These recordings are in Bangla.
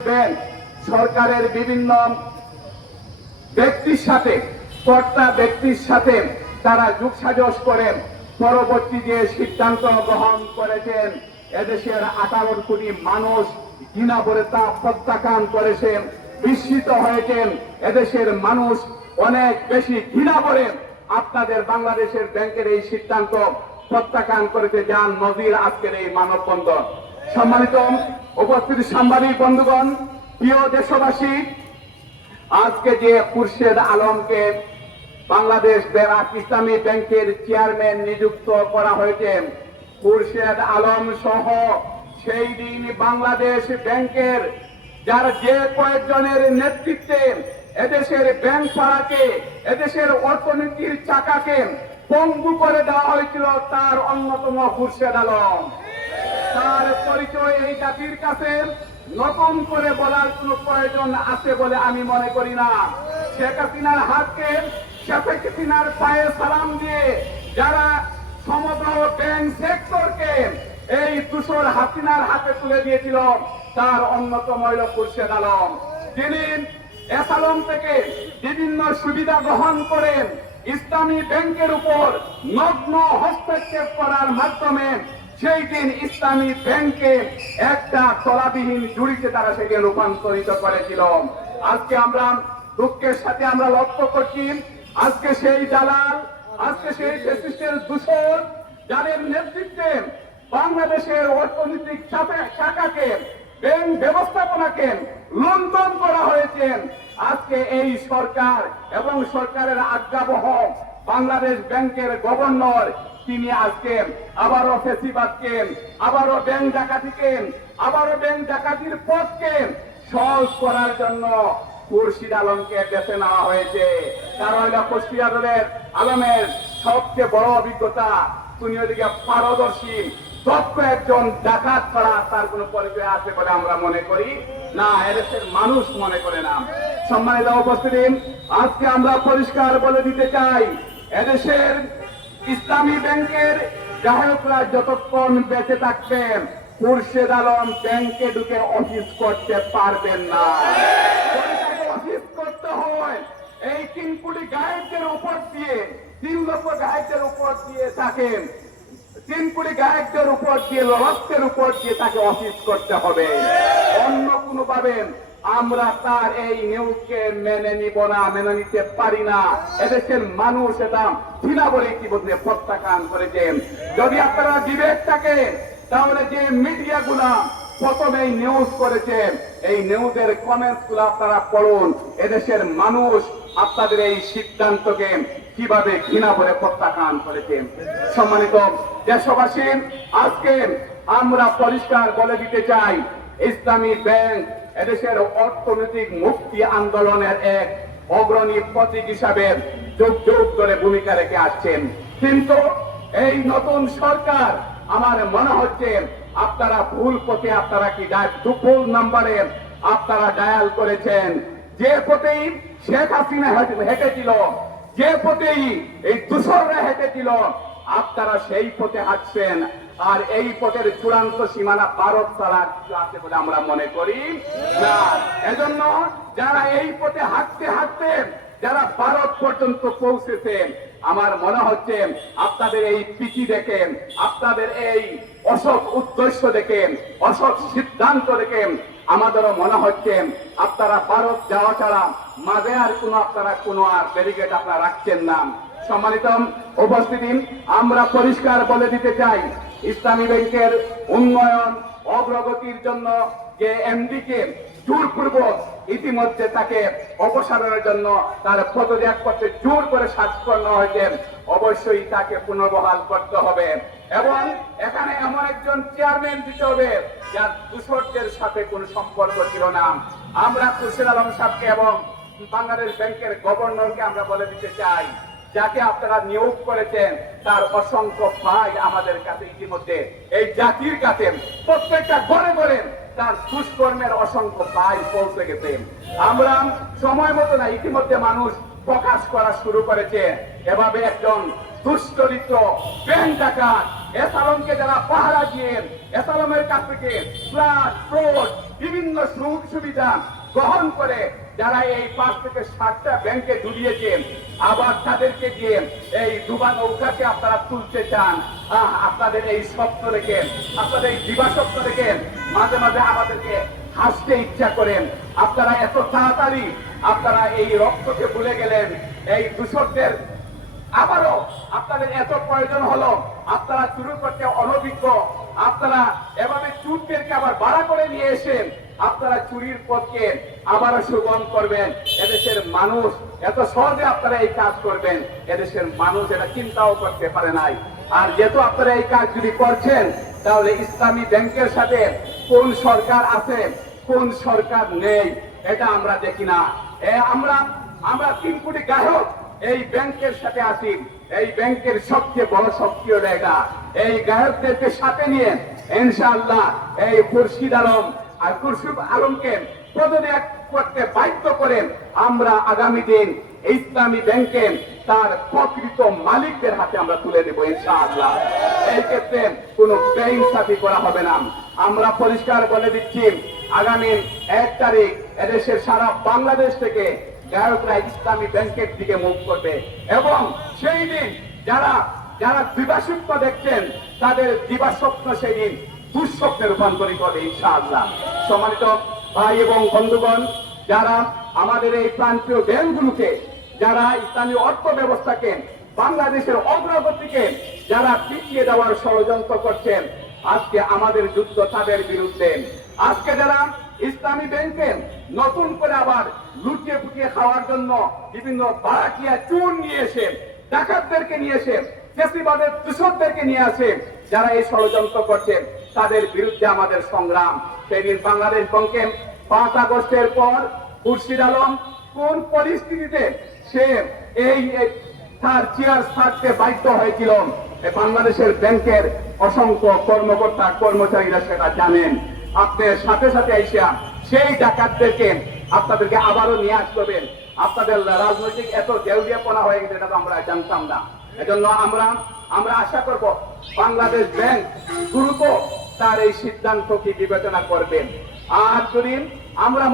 সরকারের বিভিন্ন ব্যক্তির সাথে কর্তা ব্যক্তির সাথে তারা যোগসাজশ করেন পরবর্তী যে সিদ্ধান্ত গ্রহণ করেছেন এদেশের 18 কোটি মানুষ ঘৃণা করে তা প্রত্যাখ্যান করেছেন, বিস্মিত হয়েছেন। এদেশের মানুষ অনেক বেশি ঘৃণা করে আপনাদের বাংলাদেশের ব্যাংকের এই সিদ্ধান্ত প্রত্যাখ্যান করেছে, যান নজির আজকের এই মানববন্ধন। সম্মানিত উপস্থিত সাংবাদিক বন্ধুগণ, প্রিয় দেশবাসী, আজকে যে খুরশেদ আলমকে বাংলাদেশ ইসলামী ব্যাংকের চেয়ারম্যান নিযুক্ত করা হয়েছে, খুরশেদ আলম সহ সেই দিন বাংলাদেশ ব্যাংকের যার যে কয়েকজনের নেতৃত্বে এদেশের ব্যাংক ছাড়াকে এদেশের অর্থনীতির চাকাকে পঙ্গু করে দেওয়া হয়েছিল, তার অন্যতম খুরশেদ আলম। তার পরিচয় এই জাতির কাছে নতুন করে বলার কোন প্রয়োজন আছে বলে আমি মনে করি না। শেখ হাসিনার হাতকে শেখ হাসিনার পায়ে সালাম দিয়ে যারা সমগ্র ব্যাংক সেক্টরকে এই তুষর হাসিনার হাতে তুলে দিয়েছিল, তার অন্যতম হইল খুরশেদ আলম, যিনি এসালম থেকে বিভিন্ন সুবিধা গ্রহণ করেন ইসলামী ব্যাংকের উপর নগ্ন হস্তক্ষেপ করার মাধ্যমে সেই দিন ইসলামী ব্যাংকে একটা তলাবিহীন জুড়িতে তারা সেটি রূপান্তরিত করেছিল। আজকে আমরা দুঃখের সাথে আমরা লক্ষ্য করছি, আজকে সেই দালাল, আজকে সেই ফ্যাসিস্টের দূষণ যাদের নেতৃত্বে বাংলাদেশের অর্থনৈতিক শাখাকে ব্যাংক ব্যবস্থাপনাকে লুণ্ঠন করা হয়েছে, আজকে এই সরকার এবং সরকারের আজ্ঞাবহ বাংলাদেশ ব্যাংকের গভর্নর তিনি আজকে আবারও ফেসিবাদকে, আবারও ব্যাংক ডাকাতিকে, আবারও ব্যাংক ডাকাতির পথকে সহজ করার জন্য খুরশেদ আলমকে বেছে নেওয়া হয়েছে। কারণ খুরশেদ আলমের সবচেয়ে বড় অভিজ্ঞতা, তিনি ওদিকে পারদর্শী দক্ষ একজন ডাকাত ছাড়া তার কোন পরিচয় আছে বলে আমরা মনে করি না, এদেশের মানুষ মনে করে না। সম্মানিত উপস্থিতি, আজকে আমরা পরিষ্কার বলে দিতে চাই, এদেশের ইসলামী ব্যাংকের গ্রাহকরা যতক্ষণ বেঁচে থাকবেন খুরশেদ আলম ব্যাংকে ঢুকে অফিস করতে পারবেন না। অফিস করতে হয় এই 3 কোটি গায়কদের উপর দিয়ে, 3 লক্ষ গায়কদের উপর দিয়ে থাকেন, 3 কোটি গায়কদের উপর দিয়ে, রক্তের উপর দিয়ে তাকে অফিস করতে হবে। অন্য কোনো পাবেন আমরা তার এই নিয়োগকে মেনে নিব না, মেনে নিতে পারি না। এদেশের মানুষ এটা ঘৃণা বলে ইতিমধ্যে প্রত্যাখ্যান করেছেন। যদি আপনারা বিবেক থাকে তাহলে যে মিডিয়াগুলা প্রথমে নিউজ করেছেন এই নিউজের কমেন্টস গুলো আপনারা পড়ুন, এদেশের মানুষ আপনাদের এই সিদ্ধান্তকে কিভাবে ঘৃণা বলে প্রত্যাখ্যান করেছেন। সম্মানিত দেশবাসী, আজকে আমরা পরিষ্কার বলে দিতে চাই, ইসলামী ব্যাংক এদেশের অর্থনৈতিক মুক্তি আন্দোলনের এক অগ্রণী প্রতীক হিসাবে যুগ যুগ ধরে ভূমিকা রেখে আসছেন। কিন্তু এই নতুন সরকার আমার মনে হচ্ছে আপনারা ভুল পথে, আপনারা কি ভুল নাম্বারে আপনারা ডায়াল করেছেন। যে পথেই শেখ হাসিনা হেঁটেছিল, যে পথেই এই দূষররা হেঁটেছিল, আপনারা সেই পথে হাঁটছেন। আর এই পথের চূড়ান্ত সীমানা ভারত ছাড়া আছে বলে আমরা মনে করি না। এজন্য যারা এই পথে হাঁটতে হাঁটতে যারা ভারত পর্যন্ত পৌঁছেছেন, আমার মনে হচ্ছে আপনাদের এই পিটি দেখেন, আপনাদের এই অসৎ উদ্দেশ্য দেখেন, অসৎ সিদ্ধান্ত দেখেন, আমাদেরও মনে হচ্ছে আপনারা ভারত যাওয়া ছাড়া মাঝে আর আপনারা কোনো আর ব্যারিকেড আপনারা রাখছেন না। সম্মানিত উপস্থিতি, আমরা পরিষ্কার বলে দিতে চাই, ইসলামী ব্যাংকের উন্নয়ন অগ্রগতির জন্য যে এমডিকে জোরপূর্বক ইতিমধ্যে তাকে অপসারণের জন্য তার পদত্যাগ করতে জোর করে শাসন হয়েছে, অবশ্যই তাকে পুনর্বহাল করতে হবে এবং এখানে এমন একজন চেয়ারম্যান দিতে হবে যার দূষরদের সাথে কোনো সম্পর্ক ছিল না। আমরা খুরশেদ আলম সাহেবকে এবং বাংলাদেশ ব্যাংকের গভর্নরকে আমরা বলে দিতে চাই, যাকে আপনারা নিয়োগ করেছেন তার অসংখ্য ভাই আমাদের কাছে ইতিমধ্যে এই জাতির কাছে প্রত্যেকটা ঘরে ঘরে তার দুষ্কর্মের অসংখ্য ভাই পৌঁছে গেছে। আমরা সময় মতো না, ইতিমধ্যে মানুষ প্রকাশ করা শুরু করেছে, এভাবে একজন দুশ্চরিত্র ব্যাংক ডাকাত এসালমকে যারা পাহারা দিয়ে এসালমের কাছ থেকে ফ্ল্যাট, ফ্রড, বিভিন্ন সুযোগ সুবিধা গ্রহণ করে যারা এই 5 থেকে 7টা ব্যাংকে ডুবিয়েছেন, আবার তাদেরকে দিয়ে এই ডুবা নৌকাকে আপনারা তুলতে চান। আপনাদের এই স্বপ্ন রেখে, আপনাদের এই দিবাস্বপ্ন রেখে মাঝে মাঝে আমাদেরকে হাসতে ইচ্ছা করেন। আপনারা এত তাড়াতাড়ি আপনারা এই রক্তকে ভুলে গেলেন। এই দূষকদের আবারও আপনাদের এত প্রয়োজন হলো, আপনারা চুরি করতে অনভিজ্ঞ, আপনারা এভাবে চুরদেরকে আবার ভাড়া করে নিয়ে এসেন, আপনারা চুরির পথকে আবারও সুগম করবেন। এদেশের মানুষ এত সহজে আপনারা এই কাজ করবেন, এদেশের মানুষ এটা চিন্তাও করতে পারে নাই। আর যেহেতু আপনারা এই কাজ যদি করছেন, তাহলে ইসলামী ব্যাংকের সাথে কোন সরকার আছে, কোন সরকার নেই, এটা আমরা দেখি না। আমরা 3 কোটি গ্রাহক এই ব্যাংকের সাথে আছি। এই ব্যাংকের সবচেয়ে বড় শক্তি হলো এটা। এই গ্রাহকদেরকে সাথে নিয়ে ইনশাআল্লাহ এই খুরশিদ আলমকে পদত্যাগ করতে বাধ্য করেন আমরা আগামী দিন ইসলামী ব্যাংকে তার প্রকৃত মালিকদের হাতে আমরা তুলে দেব ইনশাআল্লাহ। এই ক্ষেত্রে কোনো বেইনসাফি করা হবে না। আমরা পরিষ্কার বলে দিচ্ছি, আগামী 1 তারিখ এদেশের সারা বাংলাদেশ থেকে গ্রাহকরা ইসলামী ব্যাংকের দিকে মুখ করবে এবং সেই দিন যারা দিবাস্বপ্ন দেখছেন, তাদের দিবাস্বপ্ন সেই দিন দুঃস্বপ্নে রূপান্তরিত হবে ইনশাআল্লাহ। সম্মানিত ভাই এবং বন্ধুগণ, যারা আমাদের এই প্রান্তীয় ব্যাংকগুলোকে, যারা ইসলামী অর্থ ব্যবস্থাকে, বাংলাদেশের অগ্রগতিকে যারা পিছিয়ে দেওয়ার ষড়যন্ত্র করছেন, আজকে আমাদের যুদ্ধ তাদের বিরুদ্ধে। আজকে যারা ইসলামী ব্যাংকে নতুন করে আবার লুটিয়ে ফুটিয়ে খাওয়ার জন্য বিভিন্ন বাড়াটিয়া চুন নিয়ে এসে, ডাকাতদেরকে নিয়ে এসে, ফ্যাসিবাদের দূষকদেরকে নিয়ে আসে, যারা এই ষড়যন্ত্র করছেন, তাদের বিরুদ্ধে আমাদের সংগ্রাম। সেদিন বাংলাদেশ ব্যাংকে 5 আগস্টের পর খুরশিদ আলম কোন পরিস্থিতিতে সে তার চেয়ার ছাড়তে বাধ্য হয়েছিল, বাংলাদেশের ব্যাংকের অসংখ্য কর্মকর্তা কর্মচারীরা সেটা জানেন। আপনার সাথে সাথে এসে সেই ডাকাতদেরকে আপনাদেরকে আবারও নিয়ে আসতে হবেন। আপনাদের রাজনৈতিক এত দেউলিয়াপনা হয়ে গেছে, এটা তো আমরা জানতাম না। এজন্য আমরা আশা করব বাংলাদেশ ব্যাংক দ্রুত তার এই সিদ্ধান্তকে বিবেচনা করবেন। আর যদি আমরা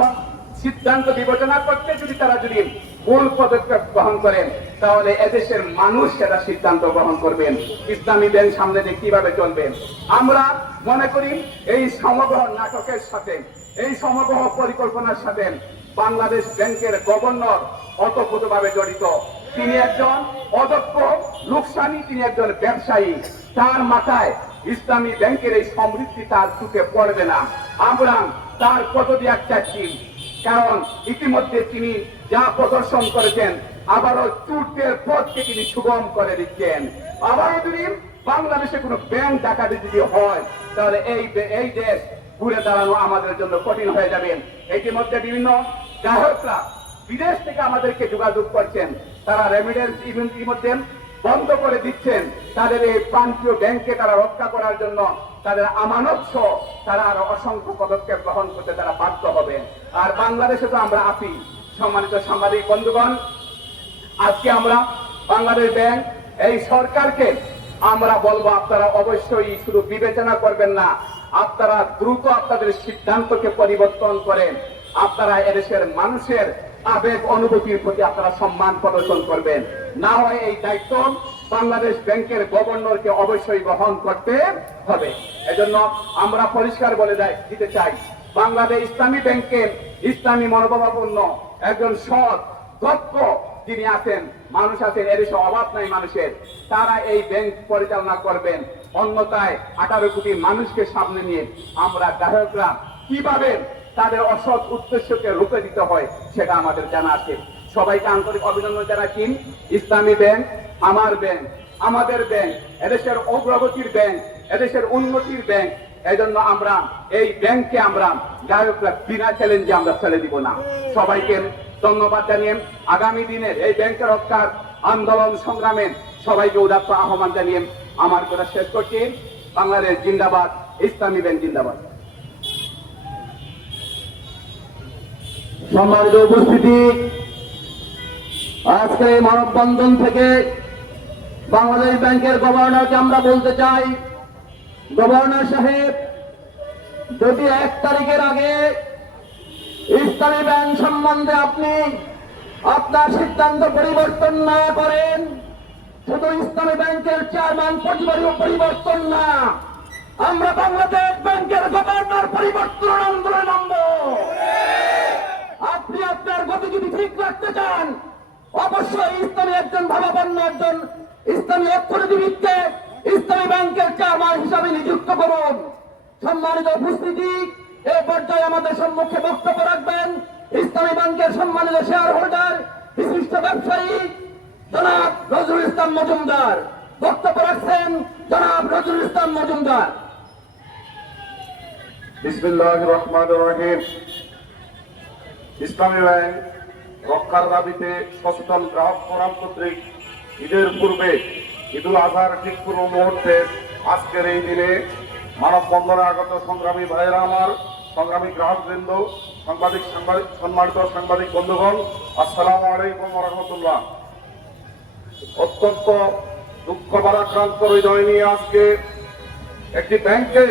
সিদ্ধান্ত বিবেচনা করতে তারা যদি ভুল পদক্ষেপ গ্রহণ করেন, তাহলে এদেশের মানুষ সেটা সিদ্ধান্ত গ্রহণ করবেন ইসলামী ব্যাংক সামনে দিয়ে কিভাবে চলবেন। আমরা মনে করি এই সমগ্র নাটকের সাথে, এই সমগ্র পরিকল্পনার সাথে বাংলাদেশ ব্যাংকের গভর্নর ওতপ্রোতভাবে জড়িত। তিনি একজন অদক্ষ লোকসানি, তিনি একজন ব্যবসায়ী। তার মাথায় ইসলামী ব্যাংকের এই সমৃদ্ধি তার চোখে পড়বে না। আমরা তার পদত্যাগ চাচ্ছি, কারণ ইতিমধ্যে তিনি যা প্রদর্শন করেছেন, আবারও চুরদের পথকে তিনি সুগম করে দিচ্ছেন। আবারও যদি বাংলাদেশে কোনো ব্যাংক ডাকাতি যদি হয়, তাহলে এই দেশ ঘুরে দাঁড়ানো আমাদের জন্য কঠিন হয়ে যাবে। ইতিমধ্যে বিভিন্ন গ্রাহকরা বিদেশ থেকে আমাদেরকে যোগাযোগ করছেন, তারা রেমিডেন্স ইতিমধ্যে বন্ধ করে দিচ্ছেন। তাদের এই প্রান্তীয় ব্যাংকে তারা রক্ষা করার জন্য তাদের আমানত সহ তারা আরো অসংখ্য পদক্ষেপ গ্রহণ করতে তারা বাধ্য হবে। আর বাংলাদেশে তো আমরা আছি। সম্মানিত সাংবাদিক বন্ধুগণ, আজকে আমরা বাংলাদেশ ব্যাংক এই সরকারকে আমরা বলবো, আপনারা অবশ্যই শুধু বিবেচনা করবেন না, আপনারা দ্রুত আপনাদের সিদ্ধান্তকে পরিবর্তন করেন। আপনারা এদেশের মানুষের আবেগ অনুভূতির প্রতি আপনারা সম্মান প্রদর্শন করবেন। না হয় এই দায়িত্ব বাংলাদেশ ব্যাংকের গভর্নরকে অবশ্যই গ্রহণ করতে হবে। এজন্য আমরা পরিষ্কার বলে দিতে চাই, বাংলাদেশ ইসলামী ব্যাংকের ইসলামী মনোভাবাপন্ন একজন সৎ দক্ষ যিনি আছেন, মানুষ আছেন, এদেশে অভাব নাই মানুষের, তারা এই ব্যাংক পরিচালনা করবেন। অন্যথায় 18 কোটি মানুষকে সামনে নিয়ে আমরা গ্রাহকরা কিভাবে তাদের অসৎ উদ্দেশ্যকে রুখে দিতে হয় সেটা আমাদের জানা আছে। সবাইকে আন্তরিক অভিনন্দন জানাচ্ছি। ইসলামী ব্যাংক আমার ব্যাংক, আমাদের ব্যাংক, এদেশের অগ্রগতির ব্যাংক, এদেশের উন্নতির ব্যাংক। এই জন্য আমরা এই ব্যাংককে আমরা গ্রাহকরা বিনা চ্যালেঞ্জে আমরা ছেড়ে দিব না। সবাইকে ধন্যবাদ জানিয়ে আগামী দিনের এই ব্যাংকের রক্ষার আন্দোলন সংগ্রামে সবাইকে উদাত্ত আহ্বান জানিয়ে আমার কথা শেষ করছি। বাংলাদেশ জিন্দাবাদ, ইসলামী ব্যাংক জিন্দাবাদ। সম্মানিত উপস্থিতি, আজকে এই মানববন্ধন থেকে বাংলাদেশ ব্যাংকের গভর্নরকে আমরা বলতে চাই, গভর্নর সাহেব, যদি 1 তারিখের আগে ইসলামী ব্যাংক সম্বন্ধে আপনি আপনার সিদ্ধান্ত পরিবর্তন না করেন, শুধু ইসলামী ব্যাংকের চেয়ারম্যান পরিবর্তন না, আমরা বাংলাদেশ ব্যাংকের গভর্নর পরিবর্তন আন্দোলনে নামব। আপনি আপনার গতি যদি ঠিক রাখতে চান, অবশ্যই ইসলামী একজন ভাবাপন্ন একজন ইসলামী অর্থনীতিবিদকে ইসলামী ব্যাংকের চেয়ারম্যান হিসাবে নিযুক্ত করুন। সম্মানিত উপস্থিতি, এই পর্যায়ে আমাদের সম্মুখে বক্তব্য রাখবেন ইসলামী ব্যাংকের সম্মানিত শেয়ার হোল্ডার, বিশিষ্ট ব্যবসায়ী জনাব নজরুল ইসলাম মজুমদার। বক্তব্য রাখছেন জনাব নজরুল ইসলাম মজুমদার। বিসমিল্লাহির রহমানির রহিম। ইসলামী ব্যাংক রক্ষার দাবিতে সচেতন গ্রাহক ফোরাম কর্তৃক ঈদের পূর্বে ঈদুল আজহার ঠিক পূর্ব মুহূর্তে আজকের এই দিনে মানববন্ধনে আগত সংগ্রামী ভাইয়েরা আমার, সংগ্রামী গ্রাহকবৃন্দ, সম্মানিত সাংবাদিক বন্ধুগণ, আসসালামু আলাইকুম ওয়া রাহমাতুল্লাহ। অত্যন্ত দুঃখ ভারাক্রান্ত হৃদয় নিয়ে আজকে একটি ব্যাংকে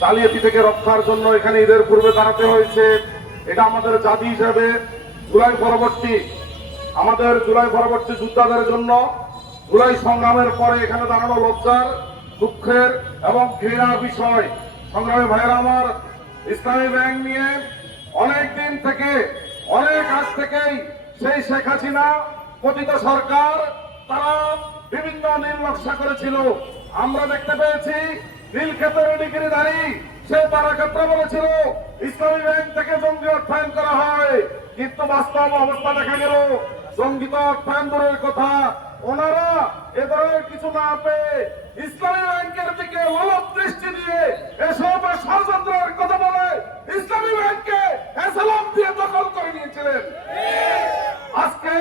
জালিয়াতি থেকে রক্ষার জন্য এখানে ঈদের পূর্বে দাঁড়াতে হয়েছে। এটা আমাদের জাতি হিসেবে আমাদের জুলাই পরবর্তী যোদ্ধাদের জন্য জুলাই সংগ্রামের পরে এখানে দাঁড়ানো লজ্জার, দুঃখের এবং ঘৃণার বিষয়। সংগ্রামী ভাইয়েরা আমার, ইসলামী ব্যাংক নিয়ে অনেক দিন থেকে, অনেক আগ থেকেই সেই শেখ হাসিনা পতিত সরকার তারা বিভিন্ন নীল নকশা করেছিল। আমরা দেখতে পেয়েছি নীলক্ষেতের ডিগ্রিধারী সে তারা ক্ষেত্রে বলেছিল ইসলামী ব্যাংক থেকে জঙ্গি অর্থায়ন করা হয়, কিন্তু বাস্তব অবস্থা দেখা গেল জঙ্গি তো অর্থায়ন দূরের কথা, ওনারা এ ধরনের কিছু না পেয়ে ইসলামী ব্যাংকের দিকে লোভ দৃষ্টি দিয়ে এসব ষড়যন্ত্রের কথা বলে ইসলামী ব্যাংককে এসালাম দিয়ে দখল করে নিয়েছিলেন। আজকে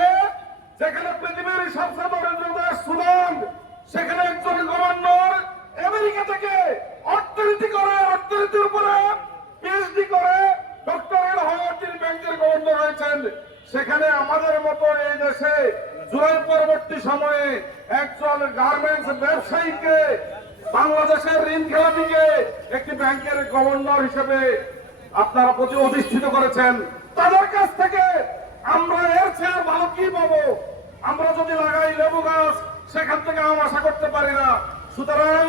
যেখানে পৃথিবীর সবচেয়ে দরিদ্র দেশ সুদান, সেখানে একজন গভর্নর আমেরিকা থেকে অর্থনীতির উপরে পিএইচডি করে ডক্টরেট হয়ে তিনি ব্যাংকের গভর্নর হয়েছেন। সেখানে আমাদের মতো এই দেশে জুলাই পরবর্তী সময়ে একজন গার্মেন্টস ব্যবসায়ীকে, বাংলাদেশের ঋণ খেলাপিকে একটি ব্যাংকের গভর্নর হিসেবে আপনারা প্রতি অধিষ্ঠিত করেছেন। তাদের কাছ থেকে আমরা এর চেয়ে ভালো কি পাবো? আমরা যদি লাগাই লেবু গাছ, সেখান থেকে আম আশা করতে পারি না। সুতরাং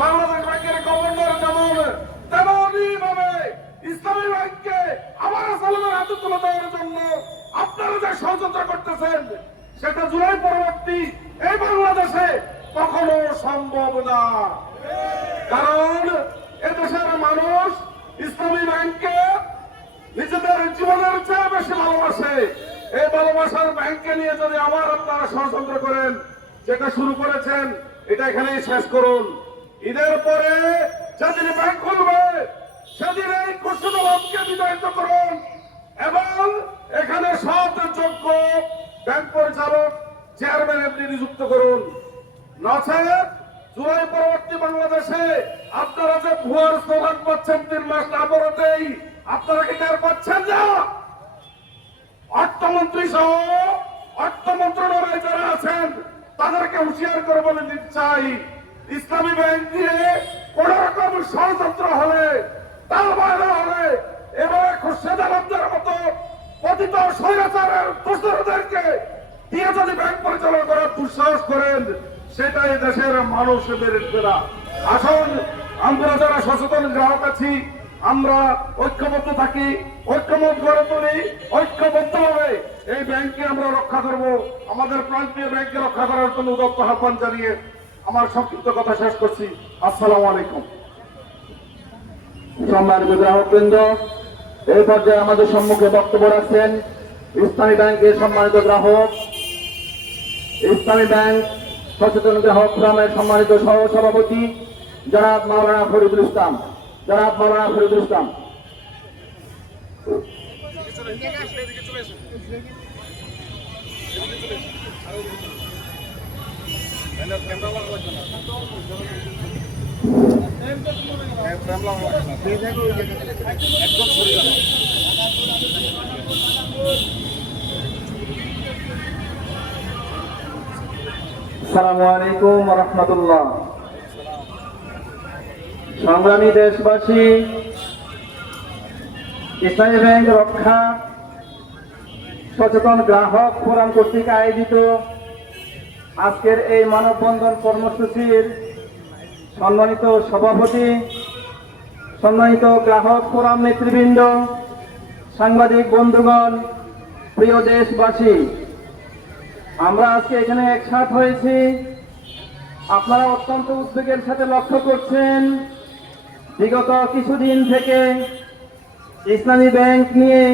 বাংলাদেশ ব্যাংকের গভর্নর যেমন, তেমনই ভাবে ইসলামী ব্যাংককে আবার সালামের হাতে তুলে দেওয়ার জন্য আপনারা যে ষড়যন্ত্র করতেছেন, সেটা জুলাই পরবর্তী এই বাংলাদেশে কখনো সম্ভব না। কারণ এদেশের মানুষ ইসলামী ব্যাংককে নিজেদের জীবনের চেয়ে বেশি ভালোবাসে। এই ভালোবাসার ব্যাংককে নিয়ে যদি আবার আপনারা ষড়যন্ত্র করেন, যেটা শুরু করেছেন এটা এখানেই শেষ করুন। ঈদের পরে যেদিন ব্যাংক খুলবে সেদিন এই খুশনুরকে বিদায়িত করুন এবং এখানে সব যোগ্য ব্যাংক পরিচালক, চেয়ারম্যান এমডি নিযুক্ত করুন। নচেত জুলাই পরবর্তী বাংলাদেশে আপনারা যে ভুয়ার স্লোগান পাচ্ছেন 3 মাস না পড়তেই, আপনারা কি টের পাচ্ছেন না? অর্থমন্ত্রী সহ অর্থ মন্ত্রণালয়ে যারা আছেন তাদেরকে হুঁশিয়ার করে বলে দিতে চাই, ইসলামী ব্যাংক দিয়ে কোন রকম ষড়যন্ত্র হলে, তার বাইরে হলে, এবারে খুরশেদ আলমদের মতো পতিত স্বৈরাচারের দোষরদেরকে দিয়ে যদি ব্যাংক পরিচালনা করার দুঃসাহস করেন, সেটাই দেশের মানুষ মেনে নেবে না। আসুন আমরা যারা সচেতন গ্রাহক আছি, আমরা ঐক্যবদ্ধ থাকি, ঐক্যমত গড়ে তুলি, ঐক্যবদ্ধভাবে এই ব্যাংককে আমরা রক্ষা করব। আমাদের প্রান্তীয় ব্যাংককে রক্ষা করার জন্য উদ্যোগ আহ্বান জানিয়ে আমার সংক্ষিপ্ত কথা শেষ করছি। আসসালামু আলাইকুম। সম্মানিত গ্রাহকবৃন্দ, এই পর্যায়ে আমাদের সম্মুখে বক্তব্য রাখছেন ইসলামী ব্যাংকের সম্মানিত গ্রাহক, ইসলামী ব্যাংক সচেতন গ্রাহক ফোরামের সম্মানিত সহ সভাপতি জনাব মাওলানা ফরিদুল ইসলাম। আসসালামু আলাইকুম ওয়া রাহমাতুল্লাহ। সংগ্রামী দেশবাসী, ইসলামী ব্যাংক রক্ষা সচেতন গ্রাহক ফোরাম কর্তৃক আয়োজিত আজকের এই মানববন্ধন কর্মসূচির সম্মানিত সভাপতি, সম্মানিত গ্রাহক ফোরাম নেতৃবৃন্দ, সাংবাদিক বন্ধুগণ, প্রিয় দেশবাসী, আমরা আজকে এখানে একসাথ হয়েছি। আপনারা অত্যন্ত উদ্বেগের সাথে লক্ষ্য করছেন, বিগত কিছুদিন থেকে ইসলামী ব্যাংক নিয়ে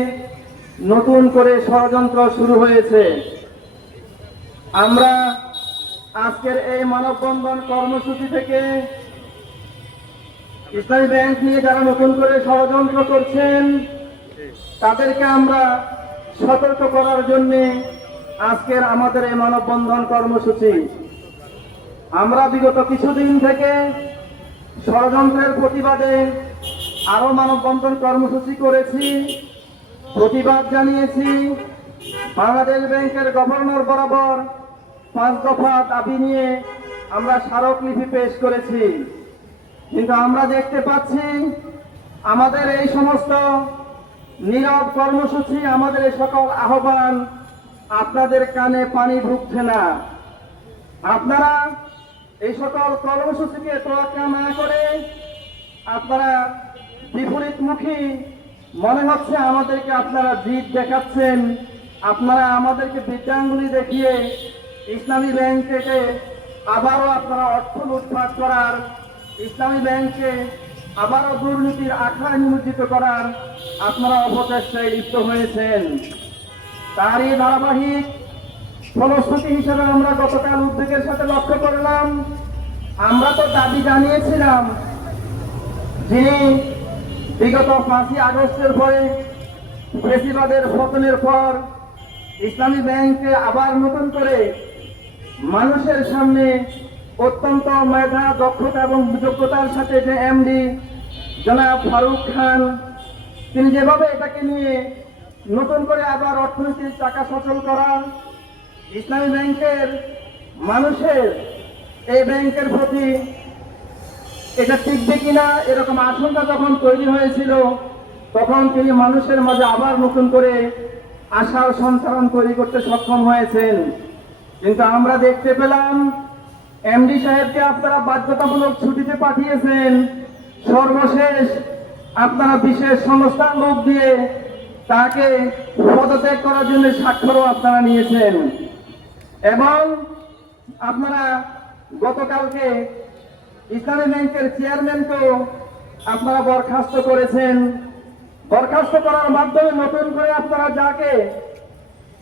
নতুন করে ষড়যন্ত্র শুরু হয়েছে। আমরা আজকের এই মানববন্ধন কর্মসূচি থেকে ইসলামী ব্যাংক নিয়ে যারা নতুন করে ষড়যন্ত্র করছেন তাদেরকে আমরা সতর্ক করার জন্য আজকের আমাদের এই মানববন্ধন কর্মসূচি। আমরা বিগত কিছুদিন থেকে ষড়যন্ত্রের প্রতিবাদে আরো মানববন্ধন কর্মসূচি করেছি, প্রতিবাদ জানিয়েছি। বাংলাদেশ ব্যাংকের গভর্নর বরাবর 5 দফা দাবি নিয়ে আমরা স্মারকলিপি পেশ করেছি। কিন্তু আমরা দেখতে পাচ্ছি আমাদের এই সমস্ত নীরব কর্মসূচি, আমাদের এই সকল আহ্বান আপনাদের কানে পানি ঢুকছে না। আপনারা এই সকল কর্মসূচিকে তোয়াক্কা না করে আপনারা বিপরীতমুখী, মনে হচ্ছে আমাদেরকে আপনারা জিদ দেখাচ্ছেন। আপনারা আমাদেরকে বিদ্যাঙ্গুলি দেখিয়ে ইসলামী ব্যাংক থেকে আবারও আপনারা অর্থ লুটপাট করার, ইসলামী ব্যাংকে আবারও দুর্নীতির আখড়ায় নিমজ্জিত করার আপনারা অপচেষ্টায় লিপ্ত হয়েছেন। তারই ধারাবাহিক ফলশ্রুতি হিসেবে আমরা গতকাল উদ্বেগের সাথে লক্ষ্য করলাম, আমরা তো দাবি জানিয়েছিলাম যিনি বিগত 5ই আগস্টের পরে ফ্যাসিবাদের পতনের পর ইসলামী ব্যাংকে আবার নতুন করে মানুষের সামনে অত্যন্ত মেধা, দক্ষতা এবং যোগ্যতার সাথে যে এমডি জনাব ফারুক খান, তিনি যেভাবে এটাকে নিয়ে নতুন করে আবার অর্থনীতির চাকা সচল করা, ইসলামী ব্যাংকের মানুষের এই ব্যাংকের প্রতি এটা টিকবে কিনা এরকম আশঙ্কা যখন তৈরি হয়েছিল, তখন তিনি মানুষের মাঝে আবার নতুন করে আশার সঞ্চারণ তৈরি করতে সক্ষম হয়েছেন। কিন্তু আমরা দেখতে পেলাম এমডি সাহেবকে আপনারা বাধ্যতামূলক ছুটিতে পাঠিয়েছেন। সর্বশেষ আপনারা বিশেষ সংস্থার লোক দিয়ে তাকে পদত্যাগ করার জন্য স্বাক্ষরও আপনারা নিয়েছেন। এবং আপনারা গতকালকে ইসলামী ব্যাংকের চেয়ারম্যানকেও আপনারা বরখাস্ত করেছেন। বরখাস্ত করার মাধ্যমে নতুন করে আপনারা যাকে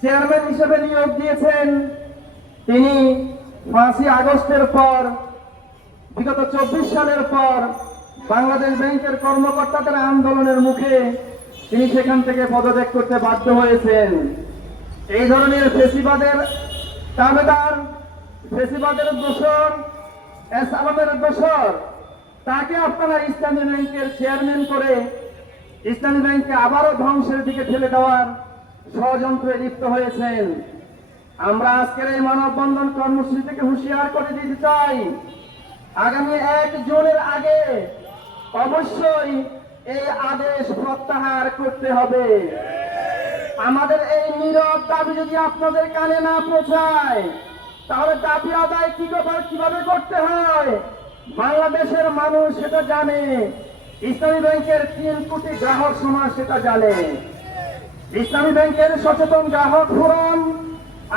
চেয়ারম্যান হিসেবে নিয়োগ দিয়েছেন, তিনি 5ই আগস্টের পর, বিগত 24 সালের পর বাংলাদেশ ব্যাংকের কর্মকর্তাদের আন্দোলনের মুখে তিনি সেখান থেকে পদত্যাগ করতে বাধ্য হয়েছেন। এই ধরনের ফেসিবাদের দাবেদার, ফেসিবাদের দোষর, এস আলমের দোষর, তাকে আপনারা ইসলামী ব্যাংকের চেয়ারম্যান করে ইসলামী ব্যাংককে আবারও ধ্বংসের দিকে ঠেলে দেওয়ার ষড়যন্ত্রে লিপ্ত হয়েছেন। আমরা আজকের এই মানববন্ধন কর্মসূচি থেকে হুঁশিয়ার করে দিতে চাই, আগামী 1 জুনের আগে অবশ্যই এই আদেশ প্রত্যাহার করতে হবে। আমাদের এই নীরব দাবি যদি আপনাদের কানে না পৌঁছায়, তাহলে দাবি আদায় কিভাবে করতে হয় বাংলাদেশের মানুষ সেটা জানে, ইসলামী ব্যাংকের 3 কোটি গ্রাহক সমাজ সেটা জানে। ইসলামী ব্যাংকের সচেতন গ্রাহক ফোরাম